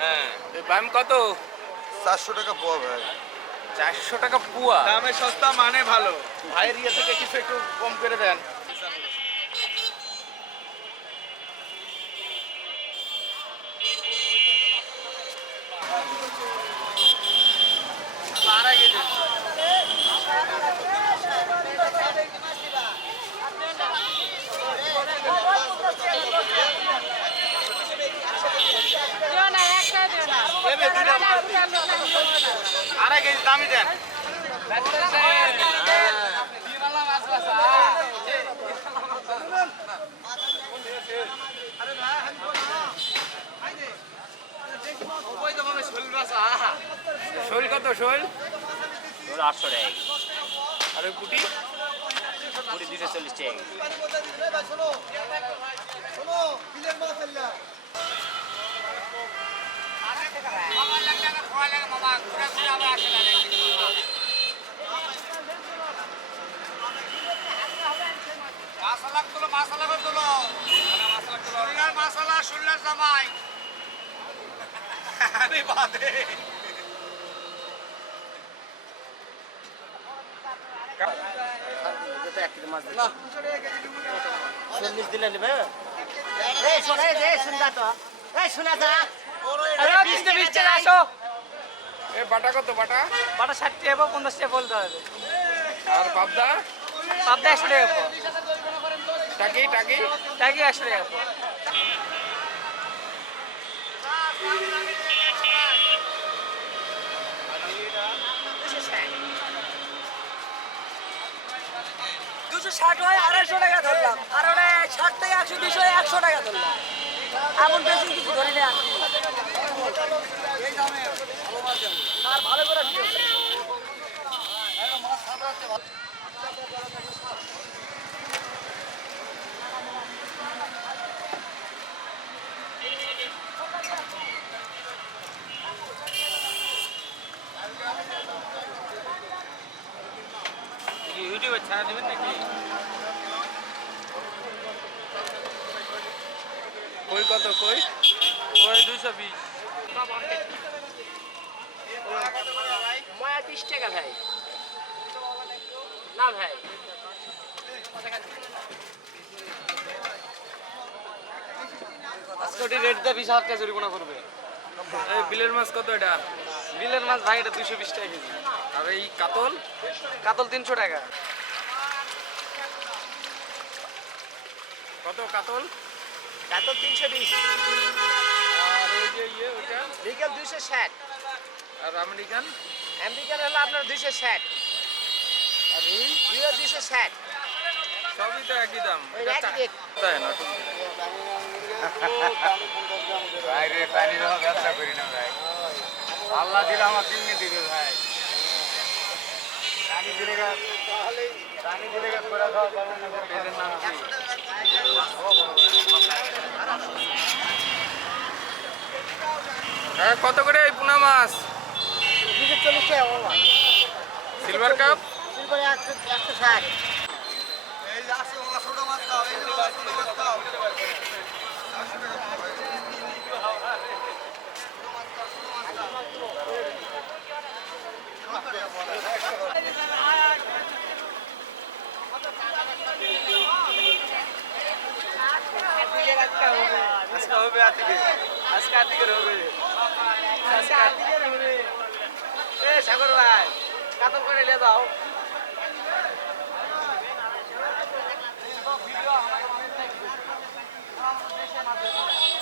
হ্যাঁ বাম কত? চারশো টাকা পোয়া ভাই। চারশো টাকা পুয়া? দামে সস্তা মানে ভালো। ভাইয়ের ইয়ে থেকে কিছু একটু কম করে দেন। দিও না একটা দিও না আড়াই কেজি দামি দেন। শোল কত শোল? আটশো টাকা আর ওই পুটি কুড়ি দুশো চল্লিশ টাকা মাসালা তুলো মাসালা করে তুলো শুনলার মাসালা শুনলার জামাই। আরে চল্লিশ দিলে নেবে। এই শোনা শুনতা তো। শোনা যা আসো এ বাটা কত বাটা? বাটা ষাট টাকা পঞ্চাশ টাকা বলতে হবে। আর পাবদা? পাবদা একশো টাকা পো টাকি টাকি? টাকি একশো টাকা পো দুশো ষাট হয় আড়াইশো টাকা ধরলাম। আর ওটা ষাট থেকে একশো দুশো একশো টাকা ধরলাম। এমন বেশি কিছু ধরি না। ইউটিউবে ছাড়া দেবেন নাকি কই কত কই? ওই দুশো বিশ। ময়া টাকা ভাই না ভাই আজকে রেট দিয়ে বিশ হাজার টাকা জরিমানা করবে বিলের মাছ কত এটা বিলের মাছ ভাই এটা দুশো বিশ টাকা কেজি আর এই কাতল কাতল তিনশো টাকা কত কাতল? কাতল তিনশো বিশ আর ওই যে ইয়ে ওটা বিকেল দুশো ষাট। আর আমেরিকান? আমেরিকান হলো আপনার দুশো ষাট। আর রুই? দুইও দুশো ষাট। সবই তো একই দাম। তাই না? ভাই রে পানি ব্যবসা করি না ভাই। আল্লাহ দিলে আমার কিনে দিবে ভাই। পানি দিলে পানি দিলে করে খাওয়া পাবো না কত করে এই পুনা মাছ? সিলভার কাপ আজকে হবে আজকে আতিকের হবে আজকে আতিকের হবে এ সাগর ভাই কাতল করে নিয়ে যাও ইউটিউবে ছাড়া দেবেন নাকি